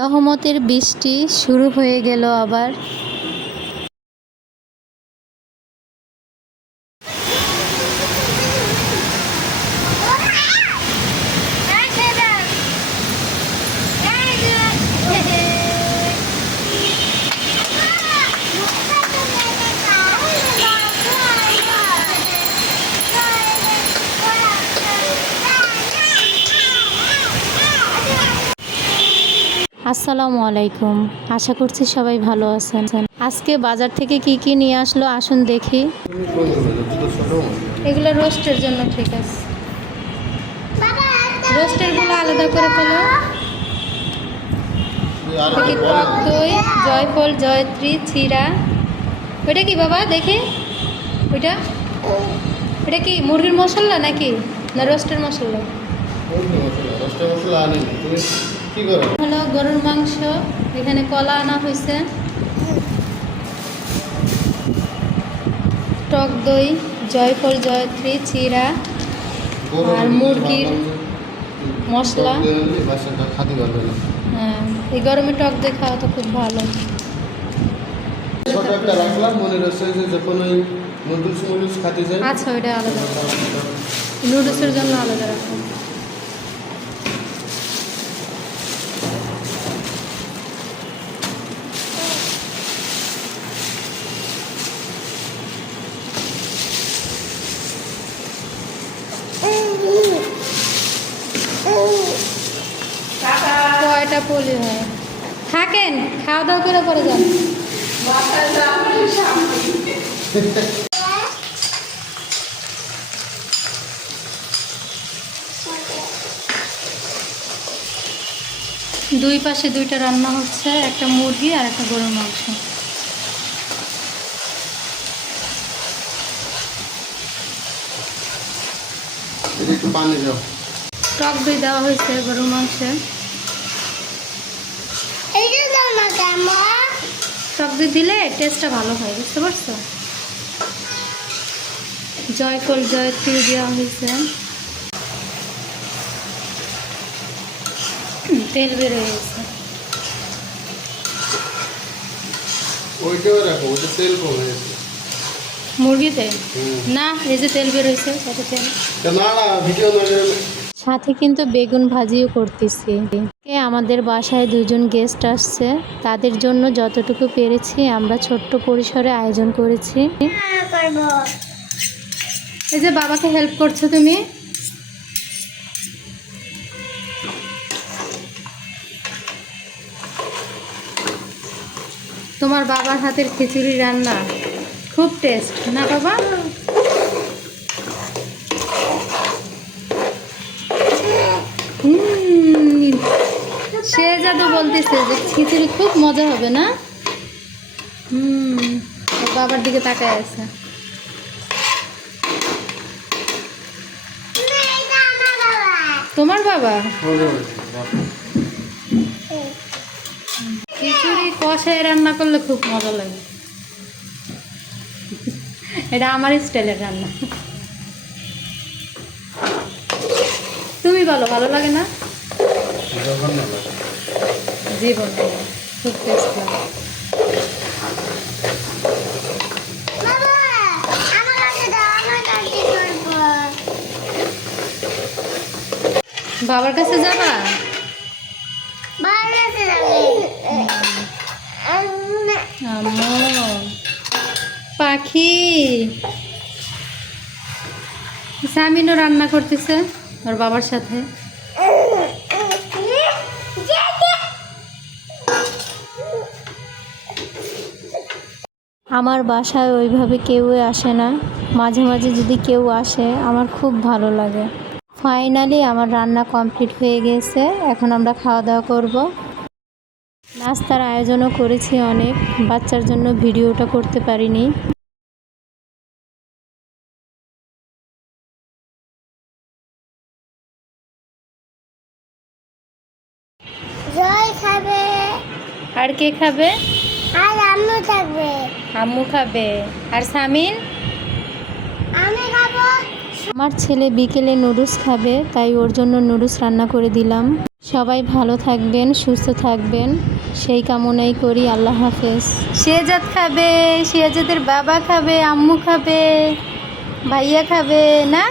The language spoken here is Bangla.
রহমতের বৃষ্টি শুরু হয়ে গেল আবার। আসসালামু আলাইকুম, আশা করছি সবাই ভালো আছেন। আজকে বাজার থেকে কি কি নিয়ে আসলো আসুন দেখি। এগুলো রোস্টের জন্য ঠিক আছে, রোস্টেরগুলো আলাদা করে ফেলো। টক দই, জয়ফল, জয়ত্রী, চিরা। ওইটা কি বাবা দেখি, ওইটা এটা কি মুরগির মশলা নাকি না রোস্টের মশলা? হলো গরুর মাংস, এখানে কলা আনা হয়েছে, টক দই, জয়ফল, জয়ত্রী, চিরা আর মুরগির মশলা। হ্যাঁ, এই গরমে টক দই খাওয়া তো খুব ভালো। আচ্ছা, ওইটা আলাদা, নুডলসের জন্য আলাদা রাখুন। কয়টা পলি হয় থাকেন, খাওয়া দাওয়া করে পরে যান। দুই পাশে দুইটা রান্না হচ্ছে, একটা মুরগি আর একটা গরুর মাংস। টক দই দেওয়া হয়েছে গরুর মাংসে। টক দই দিলে টেস্টটা ভালো হয়, বুঝতে পারছো? জয়ফল, জয়ত্রী দেওয়া হয়েছে। তেল বের হয়ে গেছে। মুরগিতে না, এই যে তেল বের হয়েছে কত তেল। সাথে কিন্তু বেগুন ভাজিও করতেছি। আমাদের বাসায় দুজন গেস্ট আসছে, তাদের জন্য যতটুকু পেরেছি আমরা ছোট্ট পরিসরে আয়োজন করেছি। এই যে বাবাকে হেল্প করছো তুমি। তোমার বাবার হাতের খিচুড়ি রান্না খুব টেস্ট না বাবা? সে জাদু বলতেছে যে খিচুড়ি খুব মজা হবে না? বাবার দিকে তাকায় আছে। তোমার বাবা খিচুড়ি কষায় রান্না করলে খুব মজা লাগে। এটা আমার স্টাইলের রান্না। তুমি বলো ভালো লাগে না? জীবন খুব টেস্ট লাগে। বাবার কাছে যাবা? পাখি সামিনও রান্না করতেছে ওর বাবার সাথে। আমার বাসায় ওইভাবে কেউই আসে না, মাঝে মাঝে যদি কেউ আসে আমার খুব ভালো লাগে। ফাইনালি আমার রান্না কমপ্লিট হয়ে গেছে, এখন আমরা খাওয়া দাওয়া করব। নাস্তার আয়োজনও করেছি অনেক, বাচ্চার জন্য ভিডিওটা করতে পারিনি। আর কে খাবে? আর আম্মু থাকবে। আম্মু খাবে। আর সামিন? আমি খাবো। আমার ছেলে বিকেলে নুডলস খাবে, তাই ওর জন্য নুডলস রান্না করে দিলাম। সবাই ভালো থাকবেন, সুস্থ থাকবেন, সেই কামনাই করি। আল্লাহ হাফেজ। শেহজাদ খাবে, শেহজাদের বাবা খাবে, আম্মু খাবে, ভাইয়া খাবে না।